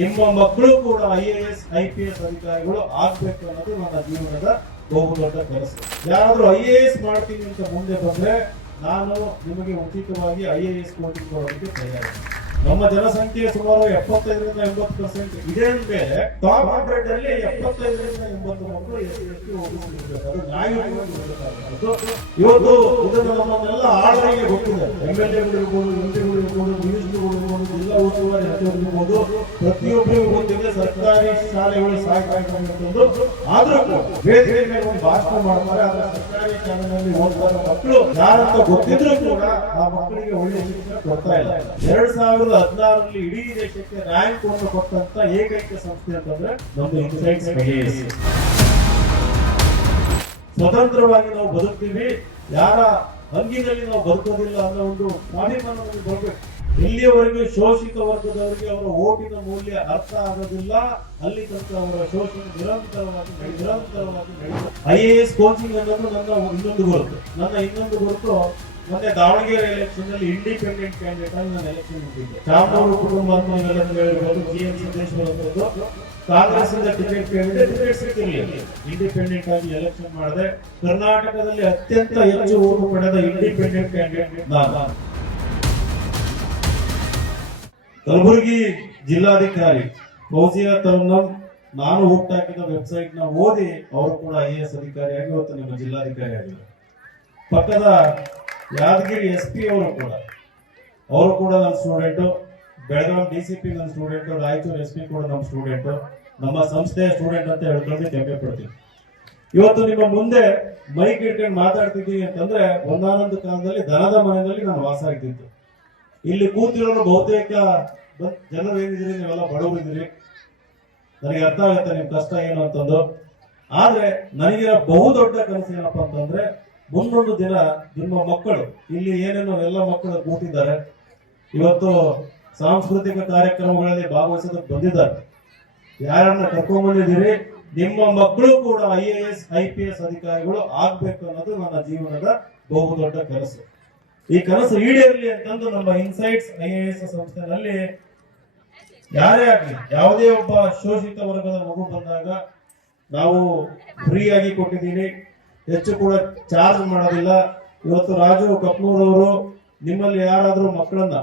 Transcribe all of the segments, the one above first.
ನಿಮ್ಮ ಮಕ್ಕಳು ಕೂಡ IAS IPS ಅಧಿಕಾರಿಗಳು ಆಗ್ಬೇಕು ಅನ್ನೋದು ನನ್ನ ಜೀವನದ ಬಹುದೊಡ್ಡ ಕನಸು. ಯಾರಾದ್ರೂ IAS ಮಾಡ್ತೀನಿ ಅಂತ ಮುಂದೆ ಬಂದ್ರೆ ನಾನು ನಿಮಗೆ ಉಚಿತವಾಗಿ IAS ಕೋಚಿಂಗ್ ಕೊಡೋದಕ್ಕೆ ತಯಾರಿದ್ದೀನಿ. ನಮ್ಮ ಜನಸಂಖ್ಯೆ ಸುಮಾರು 75ರಿಂದ 80% ಇದೆ ಅಂದ್ಮೇಲೆ ಟಾಪ್ 100 ಅಲ್ಲಿ 75ರಿಂದ 80 ಮಕ್ಕಳು SC OBC ಇರಬೇಕು. ಅದು ನ್ಯಾಯಯುತವಾಗಿ ಇರಬೇಕಾಗುತ್ತೆ. ಇವತ್ತು ಇದನ್ನು ನಮ್ಮನ್ನೆಲ್ಲ ಆಳವಾಗಿ ಗೊತ್ತಿದೆ. MLAಗಳು ಇರ್ಬೋದು, MP ಗಳು ಇರ್ಬೋದು, ಮಿನಿಸ್ಟರ್ಗಳು ಇರ್ಬೋದು, ಜಿಲ್ಲಾ ಉಸ್ತುವಾರಿ ಸಚಿವರು ಇರ್ಬೋದು, ಪ್ರತಿಯೊಬ್ಬರಿಗೂ ಗೊತ್ತಿದೆ ಸರ್ಕಾರಿ ಶಾಲೆಗಳು ಸಾಕಾಗಿರುವಂತದ್ದು. ಆದ್ರೂ ವೇದಿಕೆ ಮೇಲೆ ಒಂದು ಭಾಷಣ ಮಾಡ್ತಾರೆ, ಆದ್ರೆ ಸರ್ಕಾರಿ ಶಾಲೆಯಲ್ಲಿ ಓದ್ತಾ ಮಕ್ಕಳು ಯಾರಂತ ಗೊತ್ತಿದ್ರು ಕೂಡ ಆ ಮಕ್ಕಳಿಗೆ ಒಳ್ಳೆ ಶಿಕ್ಷಣ ಕೊಡ್ತಾ ಇಲ್ಲ. 2016ರಲ್ಲಿ ಇಡೀ ದೇಶಕ್ಕೆ ರ್ಯಾಂಕ್ ಅನ್ನು ಕೊಟ್ಟಂತ ಏಕೈಕ ಸಂಸ್ಥೆ ಅಂತಂದ್ರೆ ನಮ್ದು ಇನ್ಸೈಟ್ಸ್ IAS. ಸ್ವತಂತ್ರವಾಗಿ ನಾವು ಬದುಕ್ತೀವಿ, ಯಾರ ಹಂಗಿನಲ್ಲಿ ನಾವು ಬದುಕೋದಿಲ್ಲ ಅನ್ನೋ ಒಂದು ಸ್ವಾಭಿಮಾನ ನಮಗೆ ಬರಬೇಕು. ಎಲ್ಲಿಯವರೆಗೂ ಶೋಷಿತ ವರ್ಗದವರಿಗೆ ಅವರ ಓಟಿನ ಮೂಲ್ಯ ಅರ್ಥ ಆಗೋದಿಲ್ಲ, ಅಲ್ಲಿ ತನಕ ಅವರ ಶೋಷಣೆ ನಿರಂತರವಾಗಿ ನಡೀತದೆ. IAS ಕೋಚಿಂಗ್ ಅನ್ನೋದು ನನ್ನ ಇನ್ನೊಂದು ಗುರುತು. ಮೊನ್ನೆ ದಾವಣಗೆರೆ ಎಲೆಕ್ಷನ್ ಅಲ್ಲಿ ಇಂಡಿಪೆಂಡೆಂಟ್ ಕ್ಯಾಂಡಿಡೇಟ್ ಆಗಿ ನಾನು ಎಲೆಕ್ಷನ್ ನಿಂತಿದ್ದೆ. ಚಾಮರಾಜ ಕುಟುಂಬ ಅಂತ ಹೇಳ್ಬೋದು, GM ಸಿದ್ದೇಶ್ವರ ಅಂತದ್ದು ಕಾಂಗ್ರೆಸ್ ಇಂದ ಟಿಕೆಟ್ ಕೇಳಿದೆ, ಟಿಕೆಟ್ ಸಿಕ್ಕಿರಲಿಲ್ಲ. ಇಂಡಿಪೆಂಡೆಂಟ್ ಆಗಿ ಎಲೆಕ್ಷನ್ ಮಾಡಿದೆ. ಕರ್ನಾಟಕದಲ್ಲಿ ಅತ್ಯಂತ ಹೆಚ್ಚು ಓಟು ಪಡೆದ ಇಂಡಿಪೆಂಡೆಂಟ್ ಕ್ಯಾಂಡಿಡೇಟ್ ನಾನು. ಕಲಬುರಗಿ ಜಿಲ್ಲಾಧಿಕಾರಿ ಫೌಜಿಯಾ ತರುಣಂ ನಾನು ಹುಟ್ಟಾಕಿದ ವೆಬ್ಸೈಟ್ ನ ಓದಿ ಅವರು ಕೂಡ IAS ಅಧಿಕಾರಿಯಾಗಿ ಇವತ್ತು ನಿಮ್ಮ ಜಿಲ್ಲಾಧಿಕಾರಿ ಆಗಿದ್ದಾರೆ. ಪಕ್ಕದ ಯಾದಗಿರಿ SP ಅವರು ಕೂಡ ನನ್ನ ಸ್ಟೂಡೆಂಟು, ಬೆಳಗಾವಿ DCP ನನ್ನ ಸ್ಟೂಡೆಂಟು, ರಾಯಚೂರು SP ಕೂಡ ನಮ್ಮ ಸ್ಟೂಡೆಂಟು, ನಮ್ಮ ಸಂಸ್ಥೆಯ ಸ್ಟೂಡೆಂಟ್ ಅಂತ ಹೇಳ್ಕೊಂಡು ಹೆಮ್ಮೆ ಪಡ್ತೀವಿ. ಇವತ್ತು ನಿಮ್ಮ ಮುಂದೆ ಮೈಕ್ ಇಟ್ಕೊಂಡು ಮಾತಾಡ್ತಿದ್ದೀವಿ ಅಂತಂದ್ರೆ ಒಂದಾನೊಂದು ಕಾಲದಲ್ಲಿ ದನದ ಮನೆಯಲ್ಲಿ ನಾನು ವಾಸ ಆಗ್ತಿತ್ತು. ಇಲ್ಲಿ ಕೂತಿರೋರು ಬಹುತೇಕ ಜನರು ಏನಿದ್ದೀರಿ, ನೀವೆಲ್ಲ ಬಡವರಿದ್ದೀರಿ, ನನಗೆ ಅರ್ಥ ಆಗುತ್ತೆ ನಿಮ್ ಕಷ್ಟ ಏನು ಅಂತಂದು. ಆದ್ರೆ ನನಗೆ ಬಹುದೊಡ್ಡ ಕನಸು ಏನಪ್ಪಾ ಅಂತಂದ್ರೆ ಮುಂದೊಂದು ದಿನ ನಿಮ್ಮ ಮಕ್ಕಳು ಇಲ್ಲಿ ಏನೇನೋ ಎಲ್ಲ ಮಕ್ಕಳು ಕೂತಿದ್ದಾರೆ, ಇವತ್ತು ಸಾಂಸ್ಕೃತಿಕ ಕಾರ್ಯಕ್ರಮಗಳಲ್ಲಿ ಭಾಗವಹಿಸೋದಕ್ಕೆ ಬಂದಿದ್ದಾರೆ, ಯಾರನ್ನ ಕರ್ಕೊಂಡ್ಬಂದಿದ್ದೀರಿ, ನಿಮ್ಮ ಮಕ್ಕಳು ಕೂಡ IAS IPS ಅಧಿಕಾರಿಗಳು ಆಗ್ಬೇಕು ಅನ್ನೋದು ನನ್ನ ಜೀವನದ ಬಹುದೊಡ್ಡ ಕನಸು. ಈ ಕನಸು ಈಡೇರಲಿ ಅಂತಂದು ನಮ್ಮ ಇನ್ಸೈಟ್ಸ್ IAS ಸಂಸ್ಥೆನಲ್ಲಿ ಯಾರೇ ಆಗಲಿ, ಯಾವುದೇ ಒಬ್ಬ ಶೋಷಿತ ವರ್ಗದ ಮಗು ಬಂದಾಗ ನಾವು ಫ್ರೀ ಆಗಿ ಕೊಟ್ಟಿದ್ದೀನಿ, ಹೆಚ್ಚು ಕೂಡ ಚಾರ್ಜ್ ಮಾಡೋದಿಲ್ಲ. ಇವತ್ತು ರಾಜು ಕಪ್ನೂರವರು ನಿಮ್ಮಲ್ಲಿ ಯಾರಾದ್ರೂ ಮಕ್ಕಳನ್ನ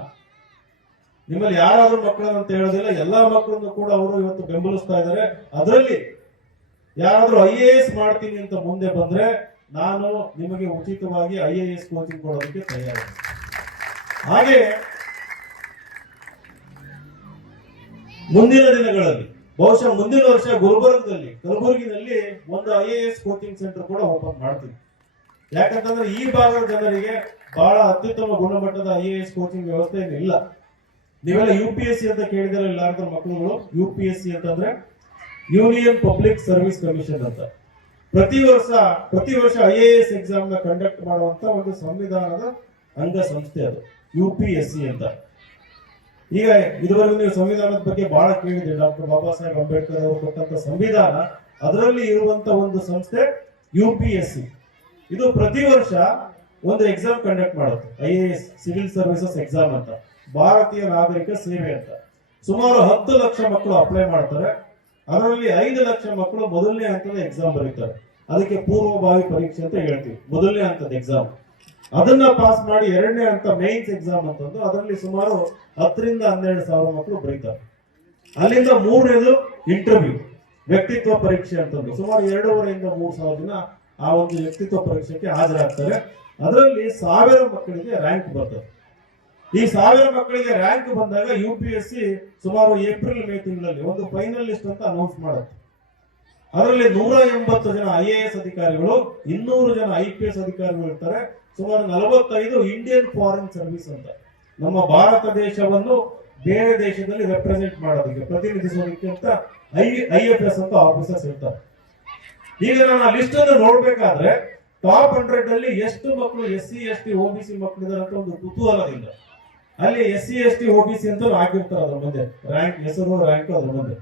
ಅಂತ ಹೇಳೋದಿಲ್ಲ, ಎಲ್ಲಾ ಮಕ್ಕಳನ್ನು ಕೂಡ ಅವರು ಇವತ್ತು ಬೆಂಬಲಿಸ್ತಾ ಇದ್ದಾರೆ. ಅದರಲ್ಲಿ ಯಾರಾದ್ರೂ IAS ಮಾಡ್ತೀನಿ ಅಂತ ಮುಂದೆ ಬಂದ್ರೆ ನಾನು ನಿಮಗೆ ಉಚಿತವಾಗಿ IAS ಕೋಚಿಂಗ್ ಕೊಡೋದಕ್ಕೆ ತಯಾರಿದ್ದೀನಿ. ಹಾಗೆ ಮುಂದಿನ ದಿನಗಳಲ್ಲಿ ಬಹುಶಃ ಮುಂದಿನ ವರ್ಷ ಗುಲ್ಬರ್ಗದಲ್ಲಿ ಕಲಬುರಗಿನಲ್ಲಿ ಒಂದು IAS ಕೋಚಿಂಗ್ ಸೆಂಟರ್ ಕೂಡ ಓಪನ್ ಮಾಡ್ತೀವಿ. ಯಾಕಂತಂದ್ರೆ ಈ ಭಾಗದ ಜನರಿಗೆ ಬಹಳ ಅತ್ಯುತ್ತಮ ಗುಣಮಟ್ಟದ IAS ಕೋಚಿಂಗ್ ವ್ಯವಸ್ಥೆ ಇಲ್ಲ. ನೀವೆಲ್ಲ UPSC ಅಂತ ಕೇಳಿದರೆ ಎಲ್ಲಾರ್ದ್ರ ಮಕ್ಕಳುಗಳು UPSC ಅಂತಂದ್ರೆ ಯೂನಿಯನ್ ಪಬ್ಲಿಕ್ ಸರ್ವಿಸ್ ಕಮಿಷನ್ ಅಂತ ಪ್ರತಿ ವರ್ಷ IAS ಎಕ್ಸಾಮ್ ನ ಕಂಡಕ್ಟ್ ಮಾಡುವಂತ ಒಂದು ಸಂವಿಧಾನದ ಅಂಗ ಸಂಸ್ಥೆ ಅದು UPSC ಅಂತ. ಈಗ ಇದುವರೆಗೂ ನೀವು ಸಂವಿಧಾನದ ಬಗ್ಗೆ ಬಹಳ ಕೇಳಿದ್ರೆ, ಡಾಕ್ಟರ್ ಬಾಬಾ ಸಾಹೇಬ್ ಅಂಬೇಡ್ಕರ್ ಅವರು ಕೊಟ್ಟಂತ ಸಂವಿಧಾನ, ಅದರಲ್ಲಿ ಇರುವಂತ ಒಂದು ಸಂಸ್ಥೆ UPSC. ಇದು ಪ್ರತಿ ವರ್ಷ ಒಂದು ಎಕ್ಸಾಮ್ ಕಂಡಕ್ಟ್ ಮಾಡುತ್ತೆ, IAS ಸಿವಿಲ್ ಸರ್ವಿಸಸ್ ಎಕ್ಸಾಮ್ ಅಂತ, ಭಾರತೀಯ ನಾಗರಿಕ ಸೇವೆ ಅಂತ. ಸುಮಾರು 10 ಲಕ್ಷ ಮಕ್ಕಳು ಅಪ್ಲೈ ಮಾಡ್ತಾರೆ. ಅದರಲ್ಲಿ 5 ಲಕ್ಷ ಮಕ್ಕಳು ಮೊದಲನೇ ಹಂತದ ಎಕ್ಸಾಮ್ ಬರೀತಾರೆ. ಅದಕ್ಕೆ ಪೂರ್ವಭಾವಿ ಪರೀಕ್ಷೆ ಅಂತ ಹೇಳ್ತೀವಿ, ಮೊದಲನೇ ಹಂತದ ಎಕ್ಸಾಮ್. ಅದನ್ನ ಪಾಸ್ ಮಾಡಿ ಎರಡನೇ ಹಂತ ಮೇನ್ಸ್ ಎಕ್ಸಾಮ್ ಅಂತಂದು ಅದರಲ್ಲಿ ಸುಮಾರು 10ರಿಂದ 12 ಸಾವಿರ ಮಕ್ಕಳು ಬರೀತಾರೆ. ಅಲ್ಲಿಂದ ಮೂರನೇದು ಇಂಟರ್ವ್ಯೂ, ವ್ಯಕ್ತಿತ್ವ ಪರೀಕ್ಷೆ ಅಂತಂದು ಸುಮಾರು 2,500ರಿಂದ 3,000 ಜನ ಆ ಒಂದು ವ್ಯಕ್ತಿತ್ವ ಪರೀಕ್ಷೆಗೆ ಹಾಜರಾಗ್ತಾರೆ. ಅದರಲ್ಲಿ 1000 ಮಕ್ಕಳಿಗೆ ರ್ಯಾಂಕ್ ಬರ್ತದೆ. ಈ 1000 ಮಕ್ಕಳಿಗೆ ರ್ಯಾಂಕ್ ಬಂದಾಗ UPSC ಸುಮಾರು ಏಪ್ರಿಲ್ ಮೇ ತಿಂಗಳಲ್ಲಿ ಒಂದು ಫೈನಲ್ ಲಿಸ್ಟ್ ಅಂತ ಅನೌನ್ಸ್ ಮಾಡುತ್ತೆ. ಅದರಲ್ಲಿ 180 ಜನ IAS ಅಧಿಕಾರಿಗಳು, 200 ಜನ IPS ಅಧಿಕಾರಿಗಳು ಇರ್ತಾರೆ. ಸುಮಾರು 45 ಇಂಡಿಯನ್ ಫಾರಿನ್ ಸರ್ವಿಸ್ ಅಂತ, ನಮ್ಮ ಭಾರತ ದೇಶವನ್ನು ಬೇರೆ ದೇಶದಲ್ಲಿ ರೆಪ್ರೆಸೆಂಟ್ ಮಾಡೋದಕ್ಕೆ, ಪ್ರತಿನಿಧಿಸೋದಕ್ಕೆ ಅಂತ IFS ಅಂತ ಆಫೀಸರ್ಸ್ ಇರ್ತಾರೆ. ಈಗ ನಾನು ಆ ಲಿಸ್ಟ್ ಅನ್ನು ನೋಡ್ಬೇಕಾದ್ರೆ ಟಾಪ್ 100 ಅಲ್ಲಿ ಎಷ್ಟು ಮಕ್ಕಳು SC ST OBC ಮಕ್ಕಳಿದ್ದಾರೆ ಅಂತ ಒಂದು ಕುತೂಹಲದಿಂದ ಅಲ್ಲಿ SC ST OBC ಅಂತ ಹಾಕಿರ್ತಾರೆ. ಅದ್ರ ಮುಂದೆ ರ್ಯಾಂಕ್, ಹೆಸರು ರ್ಯಾಂಕ್ ಅದ್ರ ಮುಂದೆ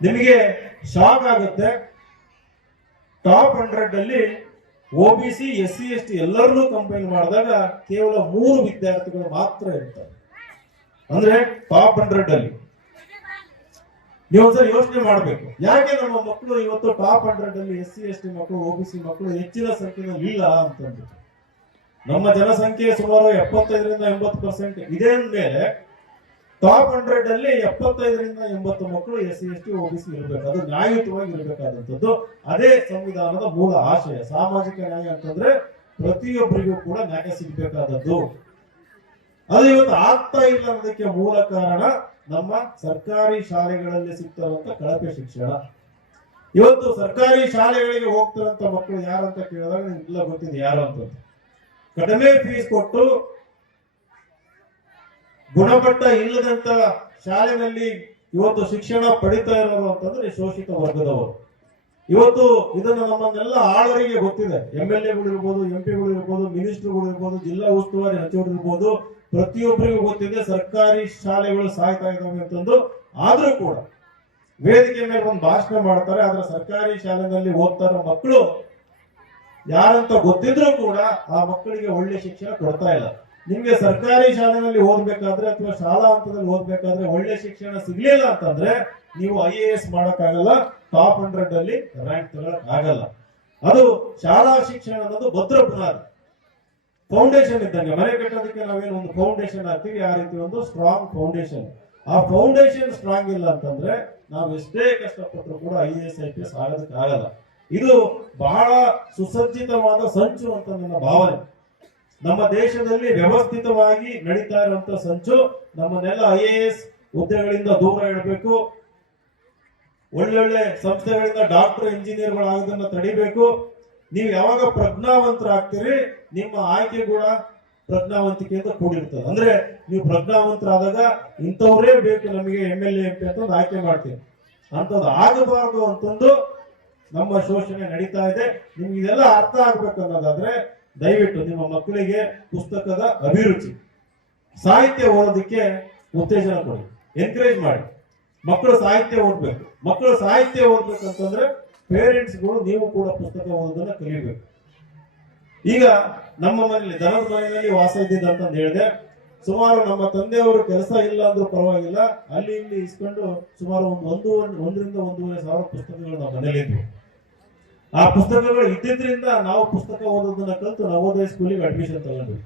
ನಿಮಗೆ ಶಾಕ್ ಆಗುತ್ತೆ. ಟಾಪ್ 100 ಅಲ್ಲಿ OBC SC ST ಎಲ್ಲರನ್ನೂ ಕಂಪೈನ್ ಮಾಡಿದಾಗ ಕೇವಲ 3 ವಿದ್ಯಾರ್ಥಿಗಳು ಮಾತ್ರ ಇರ್ತಾರೆ. ಅಂದ್ರೆ ಟಾಪ್ 100 ಅಲ್ಲಿ ನೀವೊಂದ್ಸರಿ ಯೋಚನೆ ಮಾಡಬೇಕು, ಯಾಕೆ ನಮ್ಮ ಮಕ್ಕಳು ಇವತ್ತು ಟಾಪ್ 100 ಅಲ್ಲಿ SC ST ಮಕ್ಕಳು OBC ಮಕ್ಕಳು ಹೆಚ್ಚಿನ ಸಂಖ್ಯೆಯಲ್ಲಿ ಇಲ್ಲ ಅಂತಂದು. ನಮ್ಮ ಜನಸಂಖ್ಯೆ ಸುಮಾರು 75ರಿಂದ 80% ಇದೆ ಅಂದ್ಮೇಲೆ ಟಾಪ್ 100 ಅಲ್ಲಿ 75ರಿಂದ 80 ಮಕ್ಕಳು SC ST OBC ಇರಬೇಕು. ಅದು ನ್ಯಾಯಯುತವಾಗಿ ಇರಬೇಕಾದಂಥದ್ದು. ಅದೇ ಸಂವಿಧಾನದ ಮೂಲ ಆಶಯ. ಸಾಮಾಜಿಕ ನ್ಯಾಯ ಅಂತಂದ್ರೆ ಪ್ರತಿಯೊಬ್ಬರಿಗೂ ಕೂಡ ನ್ಯಾಯ ಸಿಗಬೇಕಾದದ್ದು. ಅದು ಇವತ್ತು ಆಗ್ತಾ ಇಲ್ಲ ಅನ್ನೋದಕ್ಕೆ ಮೂಲ ಕಾರಣ ನಮ್ಮ ಸರ್ಕಾರಿ ಶಾಲೆಗಳಲ್ಲಿ ಸಿಗ್ತಾರಂತ ಕಳಪೆ ಶಿಕ್ಷಣ. ಇವತ್ತು ಸರ್ಕಾರಿ ಶಾಲೆಗಳಿಗೆ ಹೋಗ್ತಾರಂತ ಮಕ್ಕಳು ಯಾರಂತ ಕೇಳಿದಾಗ ನಿಮ್ಗೆಲ್ಲ ಗೊತ್ತಿದೆ ಯಾರು ಅಂತ. ಕಡಿಮೆ ಫೀಸ್ ಕೊಟ್ಟು ಗುಣಮಟ್ಟ ಇಲ್ಲದಂತ ಶಾಲೆಯಲ್ಲಿ ಇವತ್ತು ಶಿಕ್ಷಣ ಪಡಿತಾ ಇರೋರು ಅಂತಂದ್ರೆ ಶೋಷಿತ ವರ್ಗದವರು. ಇವತ್ತು ಇದನ್ನು ನಮ್ಮನ್ನೆಲ್ಲ ಆಳರಿಗೆ ಗೊತ್ತಿದೆ. MLA ಗಳು ಇರ್ಬೋದು, MP ಗಳು ಇರ್ಬೋದು, ಮಿನಿಸ್ಟರ್ಗಳು ಇರ್ಬೋದು, ಜಿಲ್ಲಾ ಉಸ್ತುವಾರಿ ಸಚಿವರು ಇರ್ಬೋದು, ಪ್ರತಿಯೊಬ್ಬರಿಗೂ ಗೊತ್ತಿದೆ ಸರ್ಕಾರಿ ಶಾಲೆಗಳು ಸಾಯ್ತಾ ಇದ್ದಾವೆ ಅಂತಂದು. ಆದ್ರೂ ಕೂಡ ವೇದಿಕೆ ಮೇಲೆ ಒಂದು ಭಾಷಣ ಮಾಡ್ತಾರೆ, ಆದ್ರೆ ಸರ್ಕಾರಿ ಶಾಲೆಯಲ್ಲಿ ಓದ್ತಾರ ಮಕ್ಕಳು ಯಾರಂತ ಗೊತ್ತಿದ್ರು ಕೂಡ ಆ ಮಕ್ಕಳಿಗೆ ಒಳ್ಳೆ ಶಿಕ್ಷಣ ಕೊಡ್ತಾ ಇಲ್ಲ. ನಿಮ್ಗೆ ಸರ್ಕಾರಿ ಶಾಲೆಯಲ್ಲಿ ಓದ್ಬೇಕಾದ್ರೆ ಅಥವಾ ಶಾಲಾ ಹಂತದಲ್ಲಿ ಓದ್ಬೇಕಾದ್ರೆ ಒಳ್ಳೆ ಶಿಕ್ಷಣ ಸಿಗ್ಲಿಲ್ಲ ಅಂತಂದ್ರೆ ನೀವು IAS ಮಾಡಕ್ಕಾಗಲ್ಲ, ಟಾಪ್ 100 ಅಲ್ಲಿ ರ್ಯಾಂಕ್ ತಗೊಳಕ್ ಆಗಲ್ಲ. ಅದು ಶಾಲಾ ಶಿಕ್ಷಣ ಅನ್ನೋದು ಭದ್ರ ಬುನಾದಿ, ಫೌಂಡೇಶನ್ ಇದ್ದಂಗೆ. ಮನೆ ಕಟ್ಟೋದಕ್ಕೆ ನಾವೇನು ಒಂದು ಫೌಂಡೇಶನ್ ಹಾಕ್ತೀವಿ, ಆ ರೀತಿ ಒಂದು ಸ್ಟ್ರಾಂಗ್ ಫೌಂಡೇಶನ್. ಆ ಫೌಂಡೇಶನ್ ಸ್ಟ್ರಾಂಗ್ ಇಲ್ಲ ಅಂತಂದ್ರೆ ನಾವು ಎಷ್ಟೇ ಕಷ್ಟಪಟ್ಟರು ಕೂಡ IAS IPS ಆಗೋದಕ್ಕೆ ಆಗಲ್ಲ. ಇದು ಬಹಳ ಸುಸಜ್ಜಿತವಾದ ಸಂಚು ಅಂತ ನನ್ನ ಭಾವನೆ. ನಮ್ಮ ದೇಶದಲ್ಲಿ ವ್ಯವಸ್ಥಿತವಾಗಿ ನಡೀತಾ ಇರುವಂತ ಸಂಚು. ನಮ್ಮನ್ನೆಲ್ಲ IAS ಹುದ್ದೆಗಳಿಂದ ದೂರ ಇಡಬೇಕು, ಒಳ್ಳೊಳ್ಳೆ ಸಂಸ್ಥೆಗಳಿಂದ ಡಾಕ್ಟರ್ ಇಂಜಿನಿಯರ್ಗಳಾಗೋದನ್ನ ತಡಿಬೇಕು. ನೀವು ಯಾವಾಗ ಪ್ರಜ್ಞಾವಂತರಾಗ್ತೀರಿ ನಿಮ್ಮ ಆಯ್ಕೆ ಕೂಡ ಪ್ರಜ್ಞಾವಂತಿಕೆಯಿಂದ ಕೂಡಿರ್ತದೆ. ಅಂದ್ರೆ ನೀವು ಪ್ರಜ್ಞಾವಂತರಾದಾಗ ಇಂಥವರೇ ಬೇಕು ನಮಗೆ MLA MP ಅಂತ ಆಯ್ಕೆ ಮಾಡ್ತೀವಿ. ಅಂಥದ್ದು ಆಗಬಾರದು ಅಂತಂದು ನಮ್ಮ ಶೋಷಣೆ ನಡೀತಾ ಇದೆ. ನಿಮ್ಗೆ ಇದೆಲ್ಲ ಅರ್ಥ ಆಗ್ಬೇಕು ಅನ್ನೋದಾದ್ರೆ ದಯವಿಟ್ಟು ನಿಮ್ಮ ಮಕ್ಕಳಿಗೆ ಪುಸ್ತಕದ ಅಭಿರುಚಿ, ಸಾಹಿತ್ಯ ಓದೋದಕ್ಕೆ ಉತ್ತೇಜನ ಕೊಡಿ, ಎನ್ಕರೇಜ್ ಮಾಡಿ. ಮಕ್ಕಳು ಸಾಹಿತ್ಯ ಓದ್ಬೇಕು. ಮಕ್ಕಳು ಸಾಹಿತ್ಯ ಓದ್ಬೇಕಂತಂದ್ರೆ ಪೇರೆಂಟ್ಸ್ಗಳು ನೀವು ಕೂಡ ಪುಸ್ತಕ ಓದೋದನ್ನ ಕಲಿಬೇಕು. ಈಗ ನಮ್ಮ ಮನೆಯಲ್ಲಿ ದನದ ಮನೆಯಲ್ಲಿ ವಾಸ ಇದ್ದಿದ್ದಂತ ಹೇಳಿದೆ. ಸುಮಾರು ನಮ್ಮ ತಂದೆಯವರು ಕೆಲಸ ಇಲ್ಲ ಅಂದ್ರೂ ಪರವಾಗಿಲ್ಲ, ಅಲ್ಲಿ ಇಲ್ಲಿ ಇಸ್ಕೊಂಡು ಸುಮಾರು ಒಂದರಿಂದ 1,500 ಪುಸ್ತಕಗಳು ನಮ್ಮ ಮನೇಲಿದ್ವು. ಆ ಪುಸ್ತಕಗಳು ಇದ್ದಿದ್ರಿಂದ ನಾವು ಪುಸ್ತಕ ಓದೋದನ್ನ ಕಲಿತು ನವೋದಯ ಸ್ಕೂಲಿಗೆ ಅಡ್ಮಿಷನ್ ತಗೊಂಡ್ವಿ.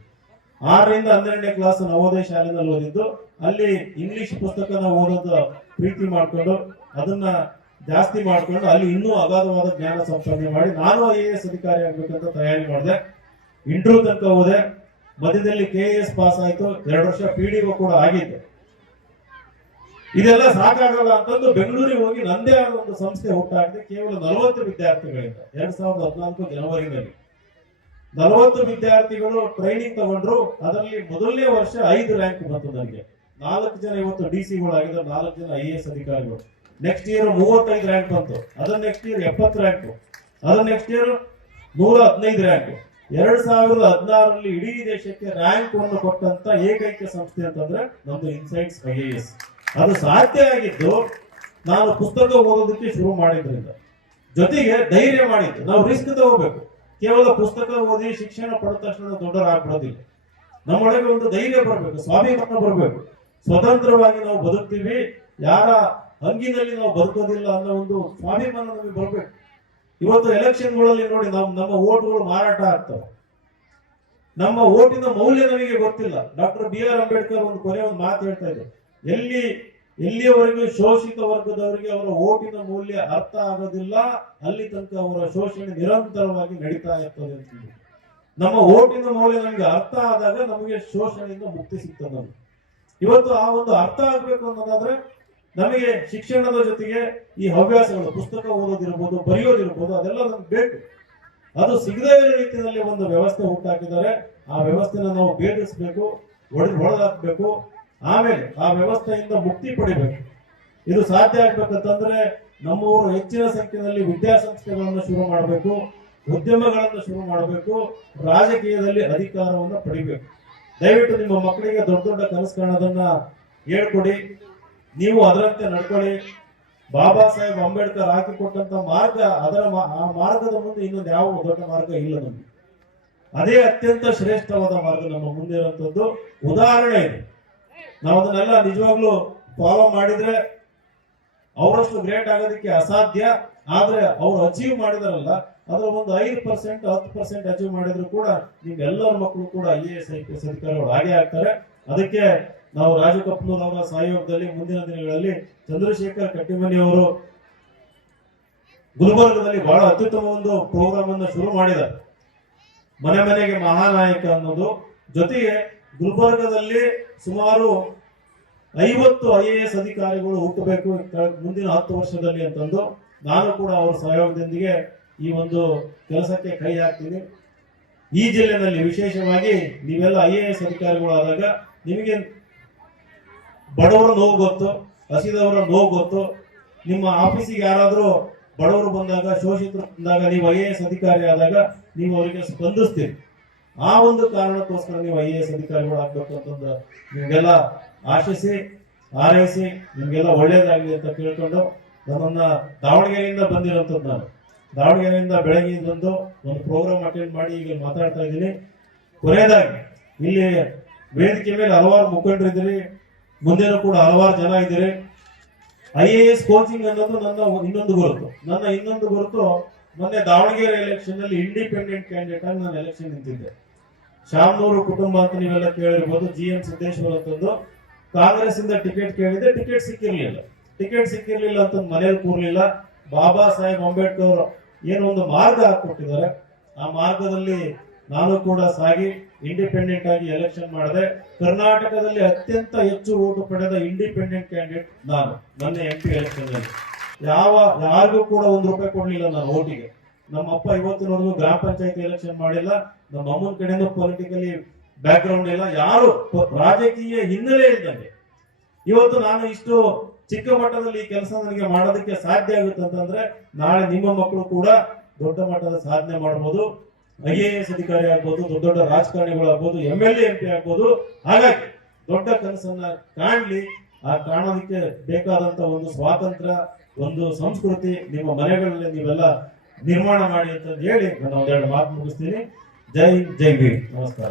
6ರಿಂದ 12ನೇ ಕ್ಲಾಸ್ ನವೋದಯ ಶಾಲೆನಲ್ಲಿ ಓದಿದ್ದು. ಅಲ್ಲಿ ಇಂಗ್ಲಿಷ್ ಪುಸ್ತಕನ ಓದೋದು ಪ್ರೀತಿ ಮಾಡ್ಕೊಂಡು ಅದನ್ನ ಜಾಸ್ತಿ ಮಾಡ್ಕೊಂಡು ಅಲ್ಲಿ ಇನ್ನೂ ಅಗಾಧವಾದ ಜ್ಞಾನ ಸಂಪಾದನೆ ಮಾಡಿ ನಾನು IAS ಅಧಿಕಾರಿ ಆಗ್ಬೇಕಂತ ತಯಾರಿ ಮಾಡಿದೆ. ಇಂಟರ್ವ್ಯೂ ತನಕ ಹೋದೆ. ಮಧ್ಯದಲ್ಲಿ KAS ಪಾಸ್ ಆಯ್ತು. 2 ವರ್ಷ PDO ಕೂಡ ಆಗಿತ್ತು. ಇದೆಲ್ಲ ಸಾಕಾಗಲ್ಲ ಅಂತಂದು ಬೆಂಗಳೂರಿಗೆ ಹೋಗಿ ನಂದೇ ಆದ ಒಂದು ಸಂಸ್ಥೆ ಹುಟ್ಟಾಕಿದೆ. ಕೇವಲ 40 ವಿದ್ಯಾರ್ಥಿಗಳಿಂದ 2014 ಜನವರಿನಲ್ಲಿ 40 ವಿದ್ಯಾರ್ಥಿಗಳು ಟ್ರೈನಿಂಗ್ ತಗೊಂಡ್ರು. ಅದರಲ್ಲಿ ಮೊದಲನೇ ವರ್ಷ 5 ರ್ಯಾಂಕ್ ಬಂತು ನನಗೆ. 4 ಜನ ಇವತ್ತು DC-ಗಳಾಗಿದ್ದಾರೆ, 4 ಜನ IAS ಅಧಿಕಾರಿಗಳು. ನೆಕ್ಸ್ಟ್ ಇಯರ್ 35 ರ್ಯಾಂಕ್ ಬಂತು. ಅದರ ನೆಕ್ಸ್ಟ್ ಇಯರ್ 70 ರ್ಯಾಂಕ್, ಅದರ ನೆಕ್ಸ್ಟ್ ಇಯರ್ 115 ರ್ಯಾಂಕ್. 2016ರಲ್ಲಿ ಇಡೀ ದೇಶಕ್ಕೆ ರ್ಯಾಂಕ್ ಅನ್ನು ಕೊಟ್ಟಂತ ಏಕೈಕ ಸಂಸ್ಥೆ ಅಂತಂದ್ರೆ ನಮ್ದು ಇನ್ಸೈಟ್ಸ್ IAS. ಅದು ಸಾಧ್ಯ ಆಗಿದ್ದು ನಾನು ಪುಸ್ತಕ ಓದೋದಕ್ಕೆ ಶುರು ಮಾಡಿದ್ರಿಂದ, ಜೊತೆಗೆ ಧೈರ್ಯ ಮಾಡಿದ್ದು. ನಾವು ರಿಸ್ಕ್ ತಗೋಬೇಕು. ಕೇವಲ ಪುಸ್ತಕ ಓದಿ ಶಿಕ್ಷಣ ಪಡೆದ ತಕ್ಷಣ ದೊಡ್ಡವರಾಗ್ಬಿಡೋದಿಲ್ಲ. ನಮ್ಮೊಳಗೆ ಒಂದು ಧೈರ್ಯ ಬರಬೇಕು, ಸ್ವಾಭಿಮಾನ ಬರಬೇಕು. ಸ್ವತಂತ್ರವಾಗಿ ನಾವು ಬದುಕ್ತೀವಿ, ಯಾರ ಹಂಗಿನಲ್ಲಿ ನಾವು ಬದುಕೋದಿಲ್ಲ ಅನ್ನೋ ಒಂದು ಸ್ವಾಭಿಮಾನ ನಮಗೆ ಬರಬೇಕು. ಇವತ್ತು ಎಲೆಕ್ಷನ್ಗಳಲ್ಲಿ ನೋಡಿ ನಮ್ಮ ಓಟ್ಗಳು ಮಾರಾಟ ಆಗ್ತವೆ. ನಮ್ಮ ಓಟಿನ ಮೌಲ್ಯ ನಮಗೆ ಗೊತ್ತಿಲ್ಲ. ಡಾಕ್ಟರ್ BR ಅಂಬೇಡ್ಕರ್ ಒಂದು ಕೊನೆ ಒಂದು ಮಾತು ಹೇಳ್ತಾ ಇದ್ರು, ಎಲ್ಲಿಯವರೆಗೂ ಶೋಷಿತ ವರ್ಗದವರಿಗೆ ಅವರ ಓಟಿನ ಮೌಲ್ಯ ಅರ್ಥ ಆಗೋದಿಲ್ಲ, ಅಲ್ಲಿ ತನಕ ಅವರ ಶೋಷಣೆ ನಿರಂತರವಾಗಿ ನಡೀತಾ ಇರ್ತದೆ ಅಂತ. ನಮ್ಮ ಓಟಿನ ಮೌಲ್ಯ ನಮ್ಗೆ ಅರ್ಥ ಆದಾಗ ನಮಗೆ ಶೋಷಣೆಯಿಂದ ಮುಕ್ತಿ ಸಿಗ್ತದೆ. ನಮ್ಗೆ ಇವತ್ತು ಆ ಒಂದು ಅರ್ಥ ಆಗ್ಬೇಕು ಅನ್ನೋದಾದ್ರೆ ನಮಗೆ ಶಿಕ್ಷಣದ ಜೊತೆಗೆ ಈ ಹವ್ಯಾಸಗಳು, ಪುಸ್ತಕ ಓದೋದಿರ್ಬೋದು, ಬರೆಯೋದಿರ್ಬೋದು, ಅದೆಲ್ಲ ನಮ್ಗೆ ಬೇಕು. ಅದು ಸಿಗದೇ ಇರೋ ರೀತಿಯಲ್ಲಿ ಒಂದು ವ್ಯವಸ್ಥೆ ಹುಟ್ಟಾಕಿದ್ದಾರೆ. ಆ ವ್ಯವಸ್ಥೆನ ನಾವು ಭೇದಿಸಬೇಕು, ಹೊಡೆದಾಕ್ಬೇಕು. ಆಮೇಲೆ ಆ ವ್ಯವಸ್ಥೆಯಿಂದ ಮುಕ್ತಿ ಪಡಿಬೇಕು. ಇದು ಸಾಧ್ಯ ಆಗ್ಬೇಕಂತಂದ್ರೆ ನಮ್ಮವರು ಹೆಚ್ಚಿನ ಸಂಖ್ಯೆಯಲ್ಲಿ ವಿದ್ಯಾಸಂಸ್ಥೆಗಳನ್ನು ಶುರು ಮಾಡಬೇಕು, ಉದ್ಯಮಗಳನ್ನು ಶುರು ಮಾಡಬೇಕು, ರಾಜಕೀಯದಲ್ಲಿ ಅಧಿಕಾರವನ್ನು ಪಡಿಬೇಕು. ದಯವಿಟ್ಟು ನಿಮ್ಮ ಮಕ್ಕಳಿಗೆ ದೊಡ್ಡ ದೊಡ್ಡ ಕನಸು ಕಾಣೋದನ್ನ ಹೇಳ್ಕೊಡಿ, ನೀವು ಅದರಂತೆ ನಡ್ಕೊಳ್ಳಿ. ಬಾಬಾ ಸಾಹೇಬ್ ಅಂಬೇಡ್ಕರ್ ಹಾಕಿಕೊಟ್ಟಂತ ಮಾರ್ಗ, ಆ ಮಾರ್ಗದ ಮುಂದೆ ಇನ್ನೊಂದು ಯಾವ ದೊಡ್ಡ ಮಾರ್ಗ ಇಲ್ಲ ನಮ್ಗೆ. ಅದೇ ಅತ್ಯಂತ ಶ್ರೇಷ್ಠವಾದ ಮಾರ್ಗ ನಮ್ಮ ಮುಂದೆ ಇರುವಂತದ್ದು. ಉದಾಹರಣೆ ಇದೆ, ನಾವು ಅದನ್ನೆಲ್ಲ ನಿಜವಾಗ್ಲೂ ಫಾಲೋ ಮಾಡಿದ್ರೆ ಅವರಷ್ಟು ಗ್ರೇಟ್ ಆಗೋದಕ್ಕೆ ಅಸಾಧ್ಯ. ಆದ್ರೆ ಅವ್ರು ಅಚೀವ್ ಮಾಡಿದಾರಲ್ಲ, ಅದ್ರ ಒಂದು 5% 10% ಅಚೀವ್ ಮಾಡಿದ್ರು ಕೂಡ ನಿಮ್ಮೆಲ್ಲರ ಮಕ್ಕಳು ಕೂಡ IAS IPS ಅಧಿಕಾರಿಗಳು ಹಾಗೆ ಆಗ್ತಾರೆ. ಅದಕ್ಕೆ ನಾವು ರಾಜು ಕಪ್ನೂರ್ ಅವರ ಸಹಯೋಗದಲ್ಲಿ ಮುಂದಿನ ದಿನಗಳಲ್ಲಿ ಚಂದ್ರಶೇಖರ್ ಕಟ್ಟಿಮನಿ ಅವರು ಗುಲ್ಬರ್ಗದಲ್ಲಿ ಬಹಳ ಅತ್ಯುತ್ತಮ ಒಂದು ಪ್ರೋಗ್ರಾಮ್ ಅನ್ನು ಶುರು ಮಾಡಿದ್ದಾರೆ, ಮನೆ ಮನೆಗೆ ಮಹಾನಾಯಕ ಅನ್ನೋದು. ಜೊತೆಗೆ ಗುಲ್ಬರ್ಗದಲ್ಲಿ ಸುಮಾರು 50 IAS ಅಧಿಕಾರಿಗಳು ಹುಟ್ಟಬೇಕು ಮುಂದಿನ 10 ವರ್ಷದಲ್ಲಿ ಅಂತಂದು ನಾನು ಕೂಡ ಅವರ ಸಹಯೋಗದೊಂದಿಗೆ ಈ ಒಂದು ಕೆಲಸಕ್ಕೆ ಕೈ ಹಾಕ್ತೀನಿ. ಈ ಜಿಲ್ಲೆಯಲ್ಲಿ ವಿಶೇಷವಾಗಿ ನೀವೆಲ್ಲ IAS ಅಧಿಕಾರಿಗಳು ಆದಾಗ ನಿಮಗೆ ಬಡವರ ನೋವು ಗೊತ್ತು, ಹಸಿದವರ ನೋವು ಗೊತ್ತು. ನಿಮ್ಮ ಆಫೀಸಿಗೆ ಯಾರಾದರೂ ಬಡವರು ಬಂದಾಗ, ಶೋಷಿತರು ಬಂದಾಗ, ನೀವು IAS ಅಧಿಕಾರಿ ಆದಾಗ ನೀವು ಅವರಿಗೆ ಸ್ಪಂದಿಸ್ತೀರಿ. ಆ ಒಂದು ಕಾರಣಕ್ಕೋಸ್ಕರ ನೀವು IAS ಅಧಿಕಾರಿಗಳು ಆಗ್ಬೇಕು ಅಂತಂದು ನಿಮ್ಗೆಲ್ಲ ಆಶಿಸಿ ಹಾರೈಸಿ ನಿಮ್ಗೆಲ್ಲ ಒಳ್ಳೇದಾಗ್ಲಿ ಅಂತ ಕೇಳ್ಕೊಂಡು ನನ್ನನ್ನ ದಾವಣಗೆರೆಯಿಂದ ಬಂದಿರೋಂಥದ್ದು. ನಾನು ದಾವಣಗೆರೆಯಿಂದ ಬೆಳಗ್ಗೆ ಬಂದು ಒಂದು ಪ್ರೋಗ್ರಾಮ್ ಅಟೆಂಡ್ ಮಾಡಿ ಈಗ ಮಾತಾಡ್ತಾ ಇದ್ದೀನಿ. ಕೊನೆಯದಾಗಿ ಇಲ್ಲಿ ವೇದಿಕೆ ಮೇಲೆ ಹಲವಾರು ಮುಖಂಡರಿದ್ದೀರಿ, ಮುಂದೆನೂ ಕೂಡ ಹಲವಾರು ಜನ ಇದ್ದೀರಿ. IAS ಕೋಚಿಂಗ್ ಅನ್ನೋದು ನನ್ನ ಇನ್ನೊಂದು ಗುರುತು ಮೊನ್ನೆ ದಾವಣಗೆರೆ ಎಲೆಕ್ಷನ್ ನಲ್ಲಿ ಇಂಡಿಪೆಂಡೆಂಟ್ ಕ್ಯಾಂಡಿಡೇಟ್ ಆಗಿ ನಾನು ಎಲೆಕ್ಷನ್ ನಿಂತಿದ್ದೆ. ಶಾಮನೂರು ಕುಟುಂಬ ಅಂತ ನೀವೆಲ್ಲ ಕೇಳಿರ್ಬೋದು, GM ಸಿದ್ದೇಶ್ವರ್ ಅಂತಂದು ಕಾಂಗ್ರೆಸ್ ಇಂದ ಟಿಕೆಟ್ ಕೇಳಿದೆ, ಟಿಕೆಟ್ ಸಿಕ್ಕಿರ್ಲಿಲ್ಲ ಅಂತ ಮನೇಲಿ ಕೂರ್ಲಿಲ್ಲ. ಬಾಬಾ ಸಾಹೇಬ್ ಅಂಬೇಡ್ಕರ್ ಏನೋ ಒಂದು ಮಾರ್ಗ ಹಾಕೊಟ್ಟಿದ್ದಾರೆ, ಆ ಮಾರ್ಗದಲ್ಲಿ ನಾನು ಕೂಡ ಸಾಗಿ ಇಂಡಿಪೆಂಡೆಂಟ್ ಆಗಿ ಎಲೆಕ್ಷನ್ ಮಾಡಿದೆ. ಕರ್ನಾಟಕದಲ್ಲಿ ಅತ್ಯಂತ ಹೆಚ್ಚು ಓಟು ಪಡೆದ ಇಂಡಿಪೆಂಡೆಂಟ್ ಕ್ಯಾಂಡಿಡೇಟ್ ನಾನು. ಮೊನ್ನೆ MP ಎಲೆಕ್ಷನ್ ನಲ್ಲಿ ಯಾರಿಗೂ ಕೂಡ ₹1 ಕೊಡ್ಲಿಲ್ಲ ನಾನು ಓಟಿಗೆ. ನಮ್ಮ ಅಪ್ಪ ಇವತ್ತಿನವರೆಗೂ ಗ್ರಾಮ ಪಂಚಾಯತಿ ಎಲೆಕ್ಷನ್ ಮಾಡಿಲ್ಲ, ನಮ್ಮ ಅಮ್ಮನ ಕಡೆಯಿಂದ ಪೊಲಿಟಿಕಲಿ ಬ್ಯಾಕ್ ಗ್ರೌಂಡ್ ಇಲ್ಲ, ಯಾರು ರಾಜಕೀಯ ಹಿನ್ನೆಲೆ ಇದ್ದಂಗೆ ಇವತ್ತು ನಾನು ಇಷ್ಟು ಚಿಕ್ಕ ಮಟ್ಟದಲ್ಲಿ ಈ ಕೆಲಸ ನನಗೆ ಮಾಡೋದಕ್ಕೆ ಸಾಧ್ಯ ಆಗುತ್ತೆ ಅಂತಂದ್ರೆ ನಾಳೆ ನಿಮ್ಮ ಮಕ್ಕಳು ಕೂಡ ದೊಡ್ಡ ಮಟ್ಟದ ಸಾಧನೆ ಮಾಡಬಹುದು. IAS ಅಧಿಕಾರಿ ಆಗ್ಬೋದು, ದೊಡ್ಡ ರಾಜಕಾರಣಿಗಳಾಗ್ಬೋದು, MLA MP ಆಗ್ಬೋದು. ಹಾಗಾಗಿ ದೊಡ್ಡ ಕನಸನ್ನ ಕಾಣ್ಲಿ. ಆ ಕಾಣೋದಕ್ಕೆ ಬೇಕಾದಂತ ಒಂದು ಸ್ವಾತಂತ್ರ್ಯ, ಒಂದು ಸಂಸ್ಕೃತಿ ನಿಮ್ಮ ಮನೆಗಳಲ್ಲಿ ನೀವೆಲ್ಲ ನಿರ್ಮಾಣ ಮಾಡಿ ಅಂತ ಹೇಳಿ ನಾನು ಒಂದೆರಡು ಮಾತು ಮುಗಿಸ್ತೀನಿ. ಜೈ ಭೀಮ್. ನಮಸ್ಕಾರ.